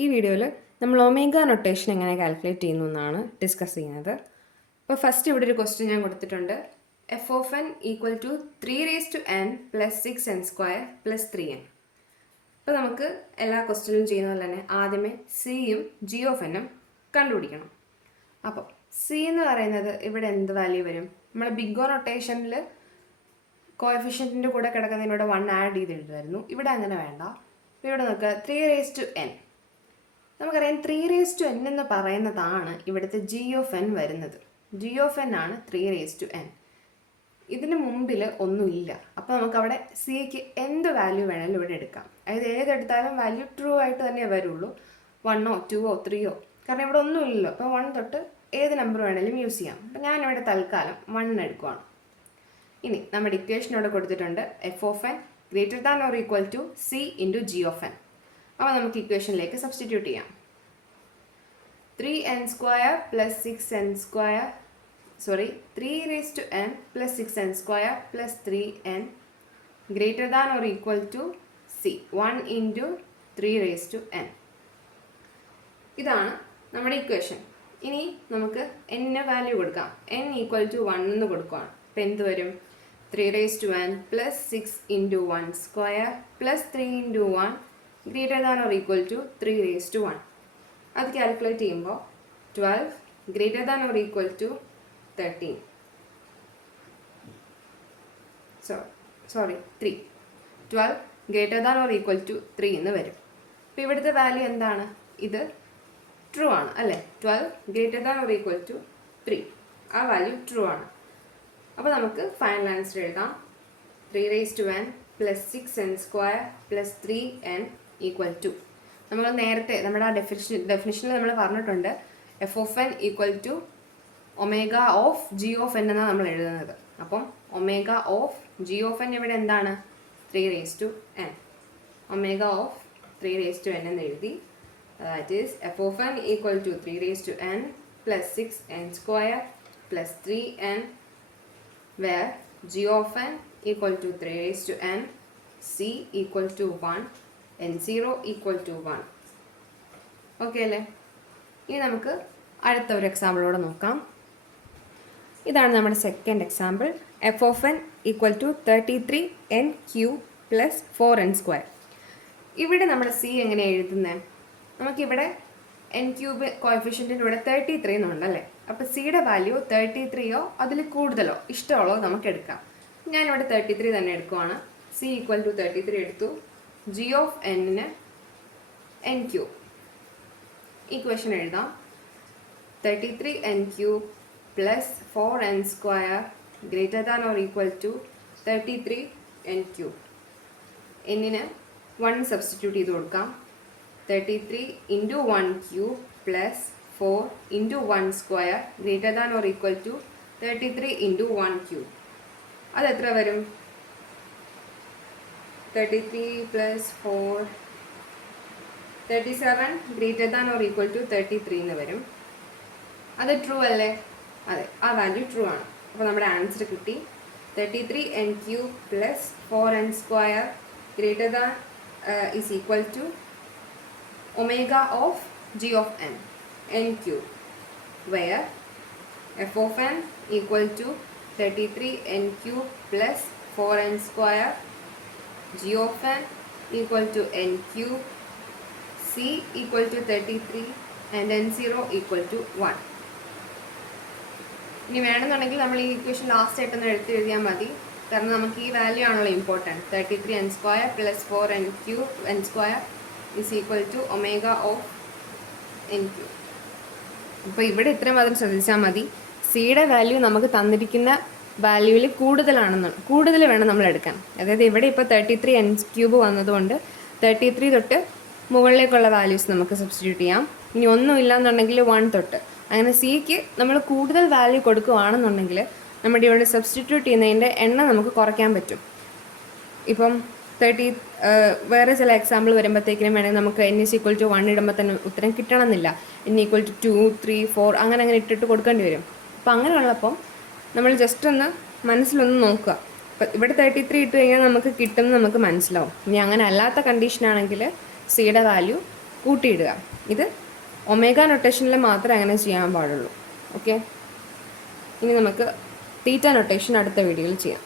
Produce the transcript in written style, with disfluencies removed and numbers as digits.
ഈ വീഡിയോയിൽ നമ്മൾ ഒമേഗ നൊട്ടേഷൻ എങ്ങനെ കാൽക്കുലേറ്റ് ചെയ്യുന്നു എന്നാണ് ഡിസ്കസ് ചെയ്യുന്നത്. അപ്പോൾ ഫസ്റ്റ് ഇവിടെ ഒരു ക്വസ്റ്റ്യൻ ഞാൻ കൊടുത്തിട്ടുണ്ട്. F of N equal to 3n plus 6n² plus 3n. അപ്പോൾ നമുക്ക് എല്ലാ ക്വസ്റ്റ്യനും ചെയ്യുന്ന പോലെ തന്നെ ആദ്യമേ സിയും ജി ഓഫ് എന്നും കണ്ടുപിടിക്കണം. അപ്പോൾ സി എന്ന് പറയുന്നത് ഇവിടെ എന്ത് വാല്യൂ വരും? നമ്മൾ ബിഗ് ഓ നൊട്ടേഷനിൽ കോഎഫിഷ്യൻറ്റിൻ്റെ കൂടെ കിടക്കുന്നതിനോട് 1 ആഡ് ചെയ്തിട്ടുണ്ടായിരുന്നു. ഇവിടെ അങ്ങനെ വേണ്ട. ഇവിടെ നോക്കുക 3n. നമുക്കറിയാം 3n എന്ന് പറയുന്നതാണ് ഇവിടുത്തെ ജി ഓഫ് എൻ വരുന്നത്. ജി ഓഫ് എൻ ആണ് 3n. ഇതിന് മുമ്പിൽ ഒന്നുമില്ല. അപ്പോൾ നമുക്കവിടെ സിക്ക് എന്ത് വാല്യൂ വേണമെങ്കിലും ഇവിടെ എടുക്കാം. അതായത് ഏതെടുത്താലും വാല്യൂ ട്രൂ ആയിട്ട് തന്നെ വരുള്ളൂ. 1ഓ 2ഓ 3ഓ, കാരണം ഇവിടെ ഒന്നുമില്ലല്ലോ. അപ്പോൾ 1 തൊട്ട് ഏത് നമ്പർ വേണമെങ്കിലും യൂസ് ചെയ്യാം. അപ്പോൾ ഞാനിവിടെ തൽക്കാലം 1 എടുക്കുവാണ്. ഇനി നമ്മുടെ ഇക്വേഷനോട് കൊടുത്തിട്ടുണ്ട് F of N greater than or equal to C into G of N. അപ്പോൾ നമുക്ക് ഇക്വേഷനിലേക്ക് സബ്സ്റ്റിറ്റ്യൂട്ട് ചെയ്യാം. 3n² plus 3n plus 6n² plus 3n greater than or equal to C 1 into 3n. ഇതാണ് നമ്മുടെ ഇക്വേഷൻ. ഇനി നമുക്ക് n വാല്യൂ കൊടുക്കാം. n equal to 1 എന്ന് കൊടുക്കുകയാണ്. അപ്പോൾ എന്ത് വരും? 3n plus 6 into 1² plus 3 into 1 greater than or equal to 3n. അത് കാൽക്കുലേറ്റ് ചെയ്യുമ്പോൾ 12 greater than or equal to 13. 3. 12 greater than or equal to 3 എന്ന് വരും. അപ്പോൾ ഇവിടുത്തെ വാല്യൂ എന്താണ്? ഇത് ട്രൂ ആണ് അല്ലേ? 12 greater than or equal to 3. ആ വാല്യൂ ട്രൂ ആണ്. അപ്പോൾ നമുക്ക് ഫൈനൽ ആൻസർ എഴുതാം. 3n plus 6n² plus 3n equal to, നമ്മൾ നേരത്തെ നമ്മുടെ ആ ഡെഫിനിഷനിൽ നമ്മൾ പറഞ്ഞിട്ടുണ്ട് F of N equal to omega of G of N എന്നാണ് നമ്മൾ എഴുതുന്നത്. അപ്പം omega of G of N ഇവിടെ എന്താണ്? 3n. ഒമേഗ ഓഫ് 3n എന്ന് എഴുതി. That is F of N equal to 3n plus 6n² plus 3n where G of N equal to 3n, c equal to 1, n0 equal to 1. Okay അല്ലേ? ഇനി നമുക്ക് അടുത്ത ഒരു എക്സാമ്പിളോടെ നോക്കാം. ഇതാണ് നമ്മുടെ second example. F of N equal to 33n³ plus 4n². ഇവിടെ നമ്മുടെ സി എങ്ങനെ എഴുതുന്നത്? നമുക്കിവിടെ n³ കോഎഫിഷ്യൻറ്റിൻ്റെ ഇവിടെ 33 എന്നുണ്ടല്ലേ. അപ്പോൾ സിയുടെ വാല്യൂ 33യോ അതിൽ കൂടുതലോ ഇഷ്ടമുള്ളോ നമുക്ക് എടുക്കാം. ഞാനിവിടെ 33 തന്നെ എടുക്കുവാണ്. സി ഈക്വൽ ടു 33 എടുത്തു. ജി ഓഫ് എന്നിന് n³ ഇക്വേഷൻ എഴുതാം. 33n³ plus 4n² greater than or equal to 33n³. എന്നിന് 1 സബ്സ്റ്റിറ്റ്യൂട്ട് ചെയ്ത് കൊടുക്കാം. 33 into 1³ plus 4 into 1² greater than or equal to 33 into 1³. അതെത്ര വരും? 33 plus 4 37 greater than or equal to 33 എന്ന് വരും. അത് ട്രൂ അല്ലേ? അതെ, ആ വാല്യൂ ട്രൂ ആണ്. അപ്പോൾ നമ്മുടെ ആൻസർ കിട്ടി. 33n³ plus 4n² greater than is equal to omega of G of N n³ where f of n equal to 33n³ plus 4n² g of n equal to n³ c equal to 33 and n0 equal to 1. ഇനി വേണമെന്നുണ്ടെങ്കിൽ നമ്മൾ ഈ equation last ആയിട്ടൊന്ന് എഴുതിയാൽ മതി. കാരണം നമുക്ക് ഈ വാല്യൂ ആണല്ലോ important. 33n² plus 4n² is equal to omega of n³. അപ്പോൾ ഇവിടെ ഇത്രയും മാത്രം ശ്രദ്ധിച്ചാൽ മതി. സിയുടെ വാല്യൂ നമുക്ക് തന്നിരിക്കുന്ന വാല്യൂവിൽ കൂടുതൽ വേണം നമ്മൾ എടുക്കാൻ. അതായത് ഇവിടെ ഇപ്പോൾ 33n³ വന്നതുകൊണ്ട് 33 തൊട്ട് മുകളിലേക്കുള്ള വാല്യൂസ് നമുക്ക് സബ്സ്റ്റിറ്റ്യൂട്ട് ചെയ്യാം. ഇനി ഒന്നുമില്ല എന്നുണ്ടെങ്കിൽ 1 തൊട്ട്. അങ്ങനെ സിക്ക് നമ്മൾ കൂടുതൽ വാല്യൂ കൊടുക്കുകയാണെന്നുണ്ടെങ്കിൽ നമ്മുടെ ഇവിടെ സബ്സ്റ്റിറ്റ്യൂട്ട് ചെയ്യുന്നതിൻ്റെ എണ്ണം നമുക്ക് കുറയ്ക്കാൻ പറ്റും. ഇപ്പം വേറെ ചില എക്സാമ്പിൾ വരുമ്പോഴത്തേക്കിനും വേണമെങ്കിൽ നമുക്ക് n ഈക്വൽ ടു 1 ഇടുമ്പോൾ തന്നെ ഉത്തരം കിട്ടണമെന്നില്ല. n ഈക്വൽ ടു 2, 3, 4 അങ്ങനെ ഇട്ടിട്ട് കൊടുക്കേണ്ടി വരും. അപ്പോൾ അങ്ങനെയുള്ളപ്പം നമ്മൾ ജസ്റ്റ് ഒന്ന് മനസ്സിലൊന്ന് നോക്കുക. അപ്പം ഇവിടെ 33 ഇട്ട് കഴിഞ്ഞാൽ നമുക്ക് കിട്ടുമെന്ന് നമുക്ക് മനസ്സിലാവും. ഇനി അങ്ങനെ അല്ലാത്ത കണ്ടീഷനാണെങ്കിൽ സിയുടെ വാല്യൂ കൂട്ടിയിടുക. ഇത് ഒമേഗ നൊട്ടേഷനിൽ മാത്രമേ അങ്ങനെ ചെയ്യാൻ പാടുള്ളൂ. ഓക്കെ, ഇനി നമുക്ക് തീറ്റ നൊട്ടേഷൻ അടുത്ത വീഡിയോയിൽ ചെയ്യാം.